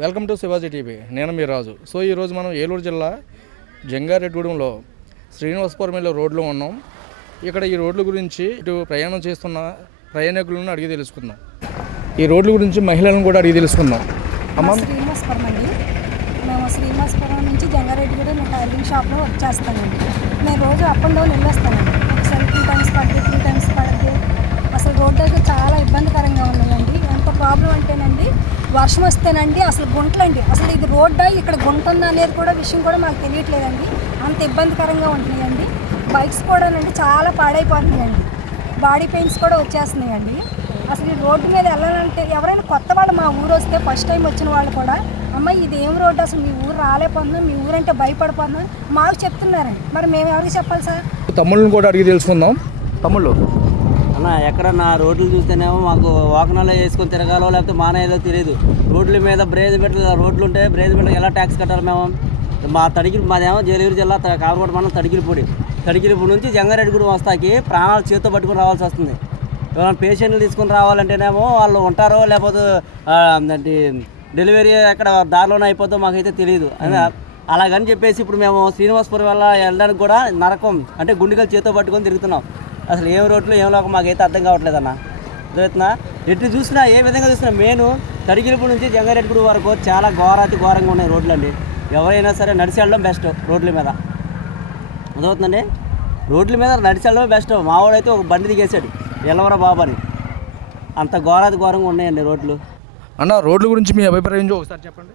Welcome to Shivaji TV. నేను మీ రాజు. So ఈరోజు మనం ఏలూరు జిల్లా జంగారెడ్డిగూడెంలో శ్రీనివాసపురం వెళ్ళే రోడ్లో ఉన్నాం. ఇక్కడ ఈ రోడ్ల గురించి ఇటు ప్రయాణం చేస్తున్న ప్రయాణికులను అడిగి తెలుసుకుందాం. ఈ రోడ్ల గురించి మహిళలను కూడా అడిగి తెలుసుకుందాం. అమ్మ. శ్రీనివాసపురం అండి. మేము శ్రీనివాసపురం నుంచి జంగారెడ్డి కూడా నేను టైలరింగ్ షాప్లో వర్క్ చేస్తానండి నేను రోజు అప్ అండ్ డౌన్ వెళ్ళొస్తానండి ఒకసారి టూ టైమ్స్ పడుతుంది త్రీ టైమ్స్ పడుతుంది అసలు రోడ్డు అయితే చాలా ఇబ్బందికరంగా ఉన్నాయండి ఎంత ప్రాబ్లం అంటేనండి వర్షం వస్తేనండి అసలు గుంటలండి. అసలు ఇది రోడ్డా ఇక్కడ గుంట ఉందా అనేది కూడా విషయం కూడా మాకు తెలియట్లేదండి. అంత ఇబ్బందికరంగా ఉంటున్నాయండి. బైక్స్ కూడానండి చాలా పాడైపోతున్నాయండి. బాడీ పెయిన్స్ కూడా వచ్చేస్తున్నాయండి. అసలు ఈ రోడ్డు మీద వెళ్ళాలంటే ఎవరైనా కొత్త వాళ్ళు మా ఊరు వస్తే ఫస్ట్ టైం వచ్చిన వాళ్ళు కూడా అమ్మ ఇది ఏం రోడ్డు? అసలు మీ ఊరు రాలేకపోతున్నాం మీ ఊరంటే భయపడిపోతున్నాం మాకు చెప్తున్నారండి. మరి మేము ఎవరికి చెప్పాలి సార్? తమ్ముళ్ళని కూడా అడిగి తెలుసుకుందాం. తమ్ముళ్ళు అన్న ఎక్కడన్నా రోడ్లు చూస్తేనేమో మాకు వాహనాలు వేసుకొని తిరగాలో లేకపోతే మాన ఏదో తెలియదు రోడ్ల మీద బ్రేజ్ పెట్ట రోడ్లు ఉంటే బ్రేజ్ పెట్ట ఎలా ట్యాక్స్ కట్టాలి మేము? మా తడికి మాదేమో జేలూరు జిల్లా త- మనం మండలం తడికిలిపూడి తడికిలిపూడి నుంచి జంగారెడ్డిగూడెం వస్తాకి ప్రాణాలు చేతితో పట్టుకుని రావాల్సి వస్తుంది. ఎవరైనా పేషెంట్లు తీసుకొని రావాలంటేనేమో వాళ్ళు ఉంటారో లేకపోతే డెలివరీ ఎక్కడ దారిలోనే అయిపోతుందో మాకైతే తెలియదు అలాగని చెప్పేసి ఇప్పుడు మేము శ్రీనివాసపురం వల్ల వెళ్ళడానికి కూడా నరకం అంటే గుండెకలు చేతితో పట్టుకొని తిరుగుతున్నాం. అసలు ఏం రోడ్లు ఏం లోకం మాకైతే అర్థం కావట్లేదు అన్న. అర్థమవుతుందా? ఎటు చూసినా ఏ విధంగా చూసినా మెయిన్ తడిగిలిపూడి నుంచి జంగారెడ్డిగూడి వరకు చాలా ఘోరాతి ఘోరంగా ఉన్నాయి రోడ్లు అండి ఎవరైనా సరే నడిచి వెళ్ళడం బెస్ట్ రోడ్ల మీద. అర్థమవుతుందండి? రోడ్ల మీద నడిచి వెళ్ళడం బెస్ట్ మావాడైతే ఒక బండి దిగేసాడు ఎల్లవరా బాబు అని. అంత ఘోరాతి ఘోరంగా ఉన్నాయండి రోడ్లు. అన్న రోడ్ల గురించి మీ అభిప్రాయం ఏంటో ఒకసారి చెప్పండి.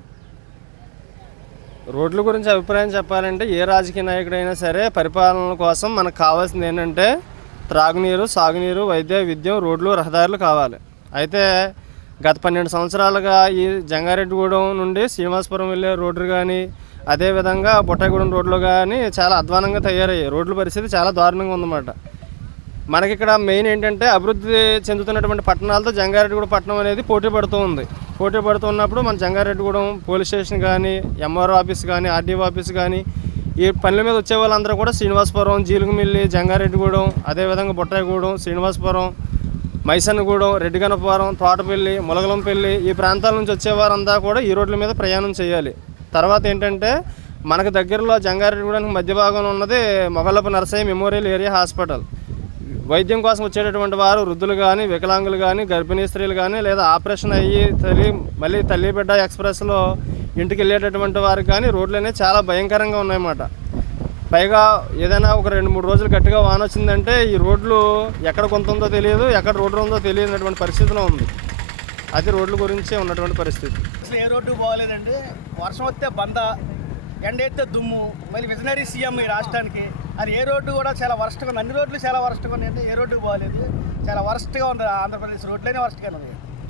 రోడ్ల గురించి అభిప్రాయం చెప్పాలంటే ఏ రాజకీయ నాయకుడైనా సరే పరిపాలన కోసం మనకు కావాల్సింది ఏంటంటే త్రాగునీరు సాగునీరు వైద్య విద్య రోడ్లు రహదారులు కావాలి. అయితే గత పన్నెండు సంవత్సరాలుగా ఈ జంగారెడ్డిగూడెం నుండి శ్రీనివాసపురం వెళ్ళే రోడ్లు కానీ అదేవిధంగా బుట్టాయిగూడెం రోడ్లు కానీ చాలా అధ్వానంగా తయారయ్యాయి. రోడ్ల పరిస్థితి చాలా దారుణంగా ఉందన్నమాట. మనకి ఇక్కడ మెయిన్ ఏంటంటే అభివృద్ధి చెందుతున్నటువంటి పట్టణాలతో జంగారెడ్డిగూడెం పట్టణం అనేది పోటీ పడుతూ ఉంది. పోటీ పడుతున్నప్పుడు మన జంగారెడ్డిగూడెం పోలీస్ స్టేషన్ కానీ ఎంఆర్ఓ ఆఫీస్ కానీ ఆర్డీఓ ఆఫీస్ కానీ ఈ పనుల మీద వచ్చే వాళ్ళందరూ కూడా శ్రీనివాసపురం జీలుగుమిల్లి జంగారెడ్డిగూడెం అదేవిధంగా బుట్టాయిగూడెం శ్రీనివాసపురం మైసన్నగూడెం రెడ్డిగనపురం తోటపల్లి ములగలంపల్లి ఈ ప్రాంతాల నుంచి వచ్చేవారంతా కూడా ఈ రోడ్ల మీద ప్రయాణం చేయాలి. తర్వాత ఏంటంటే మనకు దగ్గరలో జంగారెడ్డిగూడెంకి మధ్య భాగంలో ఉన్నది Mogallapu Narasayya memorial area hospital. వైద్యం కోసం వచ్చేటటువంటి వారు వృద్ధులు కానీ వికలాంగులు కానీ గర్భిణీ స్త్రీలు కానీ లేదా ఆపరేషన్ అయ్యి తల్లి మళ్ళీ తల్లి బిడ్డ ఎక్స్ప్రెస్లో ఇంటికి వెళ్ళేటటువంటి వారికి కానీ రోడ్లు అనేవి చాలా భయంకరంగా ఉన్నాయన్నమాట. పైగా ఏదైనా ఒక రెండు మూడు రోజులు గట్టిగా వాన వచ్చిందంటే ఈ రోడ్లు ఎక్కడ కొంత ఉందో తెలియదు ఎక్కడ రోడ్డు ఉందో తెలియనటువంటి పరిస్థితిలో ఉంది. అది రోడ్ల గురించే ఉన్నటువంటి పరిస్థితి. అసలు ఏ రోడ్డు బాగోలేదండి వర్షం వస్తే బంద ఎండ అయితే దుమ్ము మళ్ళీ విజనరీ సీఎం ఈ రాష్ట్రానికి. అది ఏ రోడ్డు కూడా చాలా వరస్ట్గా ఉంది. అన్ని రోడ్లు చాలా వరస్ట్గా ఉన్నాయండి. ఏ రోడ్డు బాగోలేదు చాలా వరస్ట్గా ఉంది ఆంధ్రప్రదేశ్. రోడ్లనే వరస్ట్గా ఉన్నాయి.